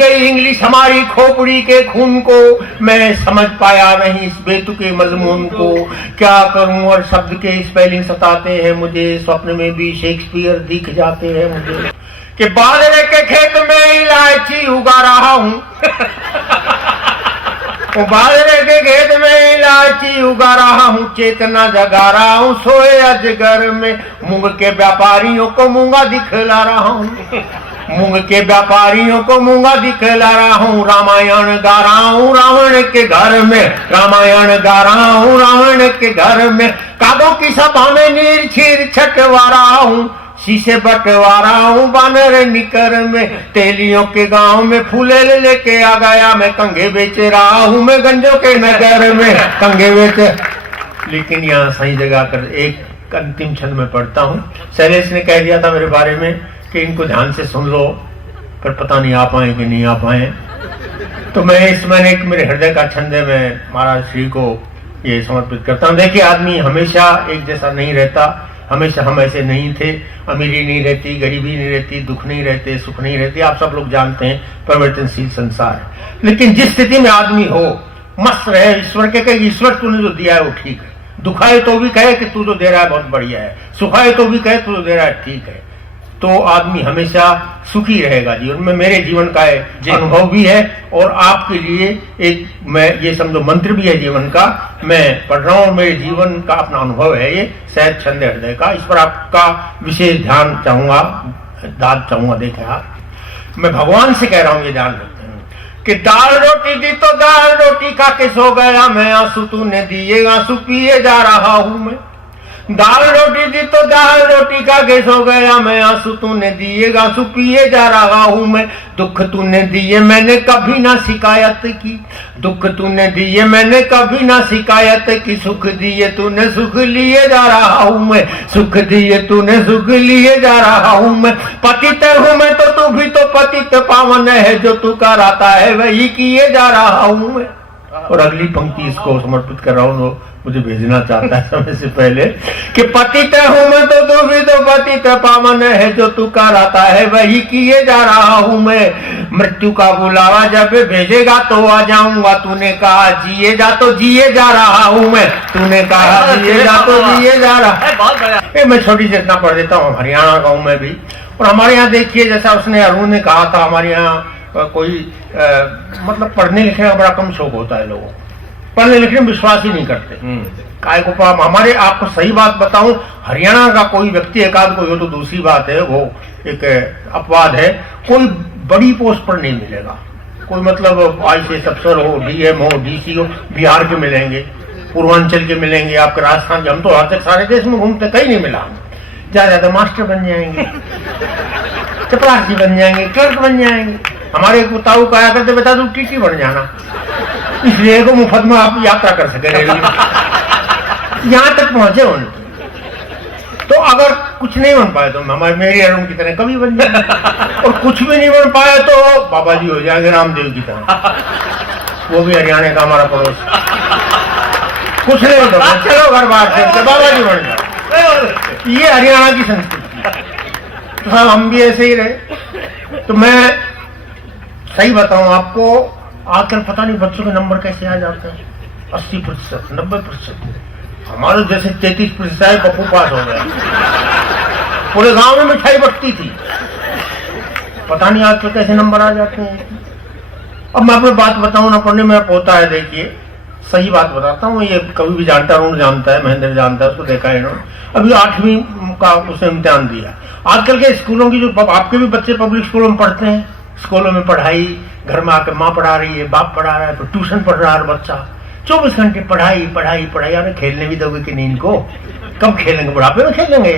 गई इंग्लिश हमारी खोपड़ी के खून को, मैं समझ पाया नहीं इस बेतुके मजमून को। क्या करूं और शब्द के स्पेलिंग सताते हैं मुझे, स्वप्न में भी शेक्सपियर दिख जाते हैं मुझे। कि बाजरे के खेत में इलायची उगा रहा हूं बाजरे के खेत में इलायची उगा रहा हूँ, चेतना जगा रहा हूँ सोए अजगर में। मूंग के व्यापारियों को मूंगा दिखला रहा हूँ, मूंग के व्यापारियों को मूंगा दिखला रहा हूँ। रामायण गा रहा हूँ रावण के घर में, रामायण गा रहा हूँ रावण के घर में। कागों की सभा में नीर छीर छटवा रहा हूँ, शीशे बटवा रहा हूँ बानर निकर में। तेलियों के गांव में फूले लेके आ गया मैं, कंघे बेच रहा हूँ मैं गंजों के नगर में, कंघे बेच। लेकिन यहाँ सही जगह कर एक अंतिम छंद में पढ़ता हूँ। शैलेश ने कह दिया था मेरे बारे में कि इनको ध्यान से सुन लो, पर पता नहीं आ पाए कि नहीं आ पाए। तो मैं इसमें एक मेरे हृदय का छंद है, मैं महाराज श्री को ये समर्पित करता हूँ। देखिए, आदमी हमेशा एक जैसा नहीं रहता, हमेशा हम ऐसे नहीं थे। अमीरी नहीं रहती, गरीबी नहीं रहती, दुख नहीं रहते, सुख नहीं रहती, आप सब लोग जानते हैं, परिवर्तनशील संसार है। लेकिन जिस स्थिति में आदमी हो, मस्त रहे, ईश्वर के कहे ईश्वर तूने जो दिया है वो ठीक है, दुखाए तो भी कहे कि तू जो दे रहा है बहुत बढ़िया है, सुखाए तो भी कहे तू जो दे रहा है ठीक है, तो आदमी हमेशा सुखी रहेगा जीवन में। मेरे जीवन का अनुभव भी है और आपके लिए एक, मैं ये समझो मंत्र भी है जीवन का, मैं पढ़ रहा हूँ, मेरे जीवन का अपना अनुभव है ये, शायद छंद हृदय का। इस पर आपका विशेष ध्यान चाहूंगा, दाद चाहूंगा। देखें आप, मैं भगवान से कह रहा हूँ, ये ध्यान रखते हैं कि दाल रोटी दी तो दाल रोटी खा के सो गया मैं, आंसू तूने दिए आंसू पिए जा रहा हूं मैं। दाल रोटी दी तो दाल रोटी खा के सो गया मैं, आंसू तूने दिए आंसू पिए जा रहा हूं मैं। दुख तूने दिए मैंने कभी ना शिकायत की, दुख तूने दिए मैंने कभी ना शिकायत की, सुख दिए तूने सुख लिए जा रहा हूं मैं, सुख दिए तूने सुख लिए जा रहा हूं मैं। पतित हूं मैं तो तू भी तो पतित पावन है, जो तू कराता है वही किए जा रहा हूं मैं। और अगली पंक्ति इसको समर्पित कर रहा हूं, मुझे भेजना चाहता है समय से पहले कि पतित हूं मैं तो तू भी तो पतित पावन है, जो तू कराता है वही किए जा रहा हूं मैं। मृत्यु का बुलावा जब भेजेगा तो आ जाऊंगा, तूने कहा जिए जा तो जिए जा रहा हूं मैं, तूने कहा जिए जा तो जिए जा रहा है। मैं छोटी सी घटना पढ़ देता हूँ, हरियाणा का हूं मैं भी। और हमारे यहाँ देखिए, जैसा उसने अरुण ने कहा था, हमारे यहाँ कोई मतलब पढ़ने लिखने का बड़ा कम शौक होता है लोगों को, पढ़ने लिखने में विश्वास ही नहीं करते। काय को हमारे, आपको सही बात बताऊं, हरियाणा का कोई व्यक्ति एकाध कोई हो तो दूसरी बात है, वो एक अपवाद है, कोई बड़ी पोस्ट पर नहीं मिलेगा। कोई मतलब IAS अफसर हो, DM हो, DC हो, बिहार के मिलेंगे, पूर्वांचल के मिलेंगे, आपके राजस्थान के। हम तो आज तक सारे देश में घूमते, कहीं नहीं मिला। ज्यादा मास्टर बन जाएंगे, चपरासी बन जाएंगे, क्लर्क बन जाएंगे। हमारे एक ताऊ कहा करते, बेटा तू TT बन जाना, इसलिए को मुफ्त में आप यात्रा कर सके रेलवे, यहाँ तक पहुंचे उन्हें। तो अगर कुछ नहीं बन पाए तो हमारे मेरी अरुण की तरह कभी बन जाए, और कुछ भी नहीं बन पाए तो बाबा जी हो जाएंगे रामदेव की तरह, वो भी हरियाणा का हमारा पड़ोस। कुछ नहीं होता, चलो घर बात करते, बाबा जी बन जाए, ये हरियाणा की संस्कृति। तो साहब हम भी ऐसे ही रहे। तो मैं सही बताऊं आपको, आजकल पता नहीं बच्चों के नंबर कैसे आ जाते हैं, 80%, 90%। हमारे जैसे 33% आए, पप्पू पास हो गया। पूरे गांव में मिठाई बटती थी, पता नहीं आजकल कैसे नंबर आ जाते हैं। अब मैं अपनी बात बताऊं ना, पढ़ने में पोता है, देखिए सही बात बताता हूँ, ये कभी भी जानता, अरुण जानता है, महेंद्र जानता है, उसको देखा है इन्होंने। अभी 8वीं का उसने इम्तिहान दिया। आजकल के स्कूलों की, जो आपके भी बच्चे पब्लिक स्कूलों में पढ़ते हैं, स्कूलों में पढ़ाई, घर में आकर माँ पढ़ा रही है, बाप पढ़ा रहा है, तो ट्यूशन पढ़ रहा है बच्चा, 24 घंटे पढ़ाई पढ़ाई पढ़ाई। अरे खेलने भी दोगे कि नहीं इनको? कब खेलेंगे? बुढ़ापे में खेलेंगे,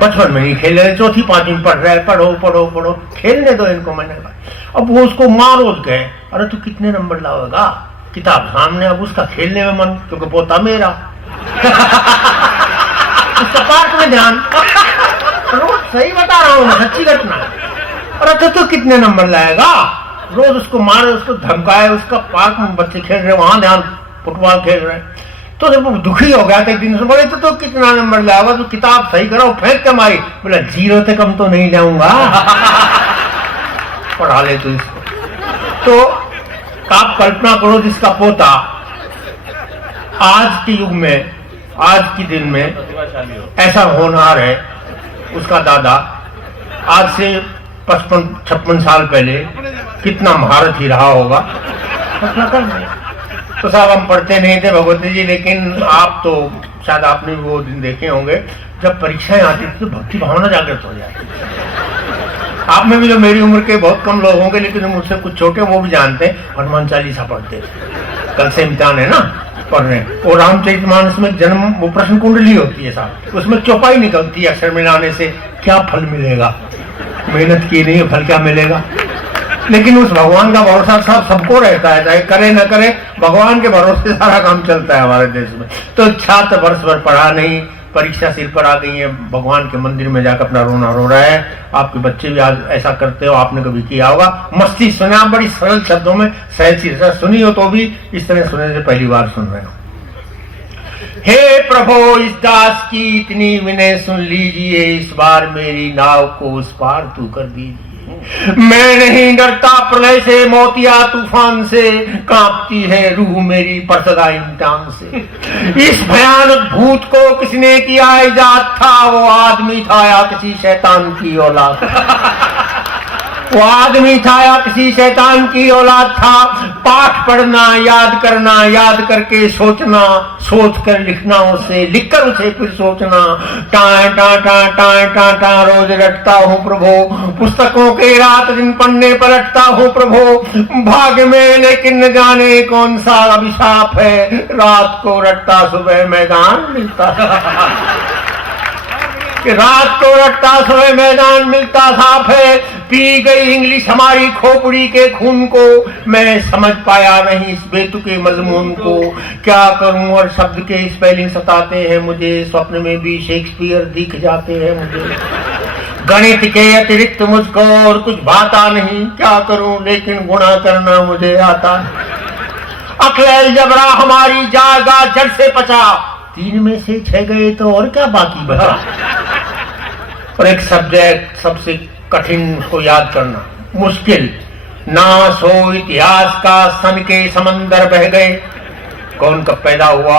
बचपन में नहीं खेले। चौथी 5वीं में पढ़ रहा है, पढ़ो पढ़ो पढ़ो, खेलने दो इनको। मैंने कहा, अब वो उसको माँ रोज गए, अरे तू कितने नंबर लाओगा? किताब सामने, अब उसका खेलने में मन, क्योंकि पोता मेरा उसका पार्क में ध्यान। सही बता रहा हूँ, सच्ची घटना है। अरे तो कितने नंबर लाएगा? रोज उसको मारे, उसको धमकाए, उसका पार्क में बच्चे खेल रहे, वहां ध्यान, फुटबॉल खेल रहे। तो जब वो दुखी हो गया था एक दिन से, बोले तो कितना नंबर लाएगा? तो किताब सही करो, फेंक के मारी। बोला 0 से कम तो नहीं लाऊंगा। पढ़ा ले तो इसको। तो आप कल्पना करो, जिसका पोता आज के युग में, आज के दिन में ऐसा होनहार है, उसका दादा आज से 55-56 साल पहले कितना महारथ ही रहा होगा। तो साहब हम पढ़ते नहीं थे भगवती जी, लेकिन आप तो शायद आपने वो दिन देखे होंगे जब परीक्षाएं आती थी तो भक्ति भावना जागृत हो जाती। आप में भी जो मेरी उम्र के बहुत कम लोग होंगे, लेकिन मुझसे कुछ छोटे वो भी जानते हैं, हनुमान चालीसा पढ़ते थे। कल से इम्तिहान है ना पढ़ने, और रामचरितमानस में जन्म वो प्रश्न कुंडली होती है साहब, उसमें चौपाई निकलती है अक्षर मिलाने से, क्या फल मिलेगा, मेहनत की नहीं फल क्या मिलेगा। लेकिन उस भगवान का भरोसा साहब सबको रहता है, चाहे करे न करे, भगवान के भरोसे सारा काम चलता है हमारे देश में। तो छात्र वर्ष भर पढ़ा नहीं, परीक्षा सिर पर आ गई है, भगवान के मंदिर में जाकर अपना रोना रो रहा है। आपके बच्चे भी आज ऐसा करते हो, आपने कभी किया होगा। मस्ती सुना, बड़ी सरल शब्दों में सहज सी सुनी हो तो भी इस तरह सुनने से पहली बार सुन रहे हो। हे प्रभु, इस दास की इतनी विनय सुन लीजिए, इस बार मेरी नाव को उस पार तू कर दीजिए। मैं नहीं डरता प्रलय से, मौतिया तूफान से, कांपती है रूह मेरी पर सदा इम्तिहान से। इस भयानक भूत को किसने किया इजाद था, वो आदमी था या किसी शैतान की औलाद, वो आदमी था या किसी शैतान की औलाद था। पाठ पढ़ना, याद करना, याद करके सोचना, सोच कर लिखना, उसे लिखकर उसे फिर सोचना। टाँ टाँ टाँ टाँ टाँ टाँ रोज रटता हूँ प्रभु, पुस्तकों के रात दिन पन्ने पलटता हूँ प्रभु। भाग्य में लेकिन न जाने कौन सा अभिशाप है, रात को रटता सुबह मैदान मिलता, रात को रटता सुबह मैदान मिलता साफ है। पी गई इंग्लिश हमारी खोपड़ी के खून को, मैं समझ पाया नहीं इस बेतुके मजमून को। क्या करूं और शब्द के स्पेलिंग सताते हैं मुझे, स्वप्न में भी शेक्सपियर दिख जाते हैं मुझे। गणित के अतिरिक्त मुझको और कुछ भाता नहीं, क्या करूं लेकिन गुणा करना मुझे आता। अक्ल जबरा हमारी जागा जड़ से पचा, 3 में से 6 गए तो और क्या बाकी बचा। और एक सब्जेक्ट सबसे कठिन को याद करना मुश्किल, ना सो इतिहास का सन के समंदर बह गए। कौन कब पैदा हुआ,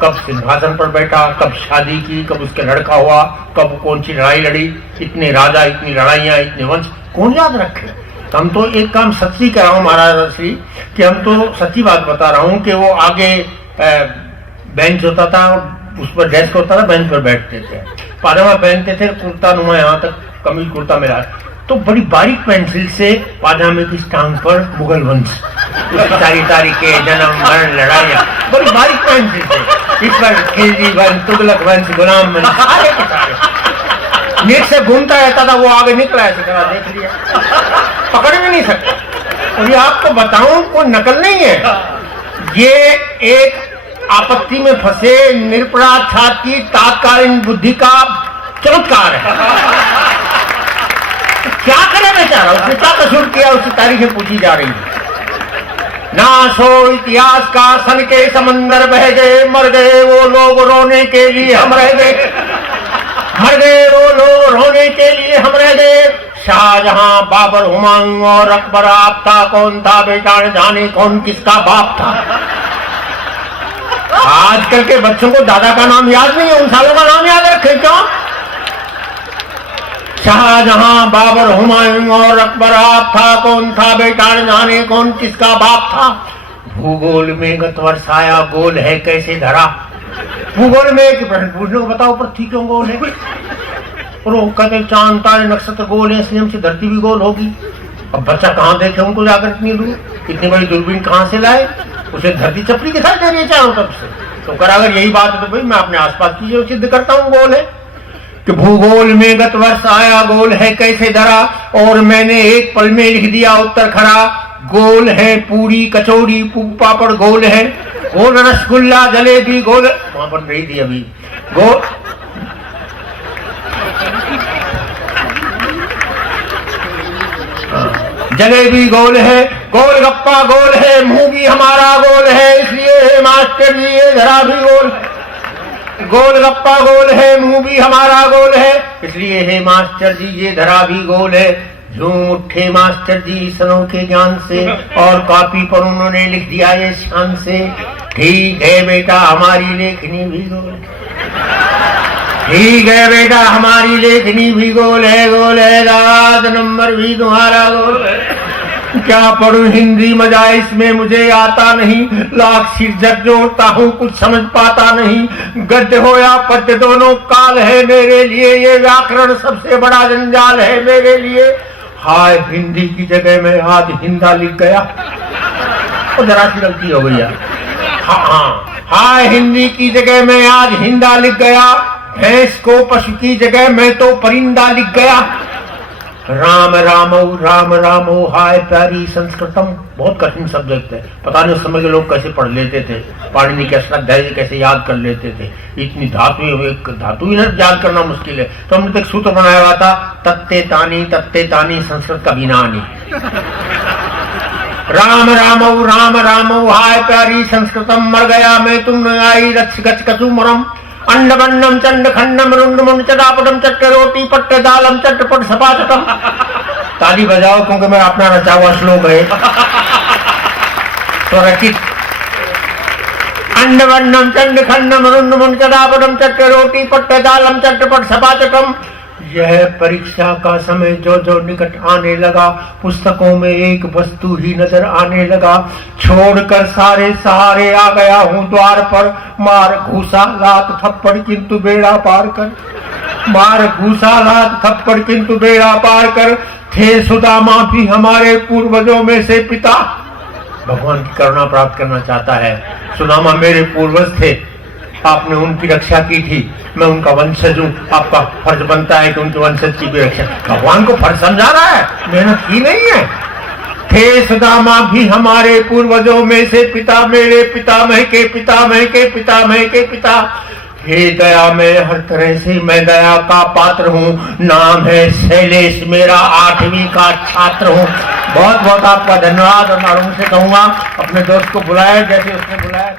कब सिंहासन पर बैठा, कब शादी की, कब उसके लड़का हुआ, कब कौन सी लड़ाई लड़ी, इतने राजा, इतनी लड़ाइयां, इतने वंश, कौन याद रखे। हम तो एक काम सच्ची कह रहा हूँ महाराज श्री, कि हम तो सच्ची बात बता रहा हूँ कि वो आगे बेंच होता था, उस पर डेस्क होता था, बेंच पर बैठते थे, पाजामा पहनते थे, कुर्ता नुमा यहाँ तक कमीज कुर्ता मिला, तो बड़ी बारीक पेंसिल से पाजामे की टांग पर मुगल वंश, तारीख जन्म मरण लड़ाइयाँ, बड़ी बारीक पेंसिल से, इस पर खिलजी वंश, तुगलक वंश, गुलाम वंश, सारे के सारे नेट से घूमता रहता था। वो आगे निकला ऐसे करा, देख लिया, पकड़ भी नहीं सकता। और ये आपको बताऊं कोई नकल नहीं है, ये एक आपत्ति में फंसे निरपराध छात्र की तात्कालीन बुद्धि का चमत्कार है। क्या करे बेचारा, उसने क्या कसूर किया, उसकी तारीखें पूछी जा रही है। ना सो इतिहास का सन के समंदर बह गए, मर गए वो लोग रोने के लिए हम रह गए, मर गए वो लोग रोने के लिए हम रह गए। शाहजहां, बाबर, हुमायूं और अकबर आप था, कौन था बेटा न जाने कौन किसका बाप था। आजकल के बच्चों को दादा का नाम याद नहीं है, उन सालों का नाम याद रखे क्यों। शाहजहां, बाबर, हुमायूं और अकबर आप था, कौन था बेटा न जाने कौन किसका बाप था। भूगोल में गत वर्ष आया, गोल है कैसे धरा। भूगोल में एक प्रश्न पूछने को बताओ पृथ्वी क्यों गोल है, और वो कहते चांद तारे नक्षत्र गोल है, इसलिए हमसे धरती भी गोल होगी। अब बच्चा कहाँ देखे उनको जाकर इतनी दूर, इतनी बड़ी दूरबीन कहाँ से लाए, उसे धरती चपड़ी दिखाई दे रही है चारों तरफ से। तो कर अगर यही बात है तो भाई मैं अपने आसपास की जो सिद्ध करता हूँ गोल है, कि भूगोल में गत वर्ष आया, गोल है कैसे धरा, और मैंने एक पल में लिख दिया उत्तर खरा। गोल है पूरी कचौड़ी पापड़ गोल है, गोल रसगुल्ला जलेबी गोल, वहां पर रही थी अभी गोल, जलेबी गोल है, गोलगप्पा गोल है, मुंह भी हमारा गोल है, इसलिए मास्टर जी ये धरा भी गोल। गोलगप्पा गोल है, मुंह भी हमारा गोल है, इसलिए हे मास्टर जी ये धरा भी गोल है। झूम उठे मास्टर जी सनों के ज्ञान से, और कॉपी पर उन्होंने लिख दिया ये शान से, ठीक है बेटा हमारी लेखनी भी गोल, ठीक है बेटा हमारी लेखनी भी गोल है दाद नंबर भी तुम्हारा गोल है। क्या पढ़ूं हिंदी मजा इसमें मुझे आता नहीं, लाख सिर जब जोड़ता हूँ कुछ समझ पाता नहीं, गद्य हो या पद्य दोनों काल है मेरे लिए, ये व्याकरण सबसे बड़ा जंजाल है मेरे लिए। हाय हिंदी की जगह में आज हिंदा लिख गया, तो जरा सी गलती हो गई यार। हाँ, हाय हिंदी की जगह में आज हिंदा लिख गया, भैंस को पशु की जगह में तो परिंदा लिख गया। राम रामो हाय प्यारी संस्कृतम, बहुत कठिन सब्जेक्ट है, पता नहीं उस समय के लोग कैसे पढ़ लेते थे, पाणिनि के अष्टाध्यायी कैसे याद कर लेते थे, इतनी धातु ही ना याद करना मुश्किल है। तो हमने तो एक सूत्र बनाया हुआ था, तत्ते तानी संस्कृत का बिनानी। राम रामो हाय प्यारी संस्कृतम, मर गया मैं तुम न आई रक्ष गच कचु मरम, अंड बन्नम चंड खंडम रुंड मुंड चटापटम चट्ट रोटी पट्ट दालम चट्टपट सपाचटम। ताली बजाओ क्योंकि मैं अपना रचा हुआ श्लोक है स्वरचित। अंड बन्नम चंड खंडम रुंड मुंड चटापटम चट्ट रोटी पट्ट दालम चट्टपट सपाचटम। यह परीक्षा का समय जो जो निकट आने लगा, पुस्तकों में एक वस्तु ही नजर आने लगा, छोड़कर सारे सहारे आ गया हूँ द्वार पर, मार घूसा लात थप्पड़ किंतु बेड़ा पार कर, मार घूसा लात थप्पड़ किंतु बेड़ा पार कर। थे सुदामा भी हमारे पूर्वजों में से पिता, भगवान की करुणा प्राप्त करना चाहता है। सुदामा मेरे पूर्वज थे, आपने उनकी रक्षा की थी, मैं उनका वंशज हूँ, आपका फर्ज बनता है कि उनके वंशज की भी रक्षा। भगवान को फर्ज समझा रहा है, मेहनत की नहीं है। थे सुदामा भी हमारे पूर्वजों में से पिता, मेरे पितामह के पितामह के पितामह के पिता। हे दया में हर तरह से मैं दया का पात्र हूँ, नाम है शैलेश, मेरा 8वीं का छात्र हूँ। बहुत बहुत आपका धन्यवाद, और मैं से कहूँगा अपने दोस्त को बुलाए जैसे उसने बुलाया।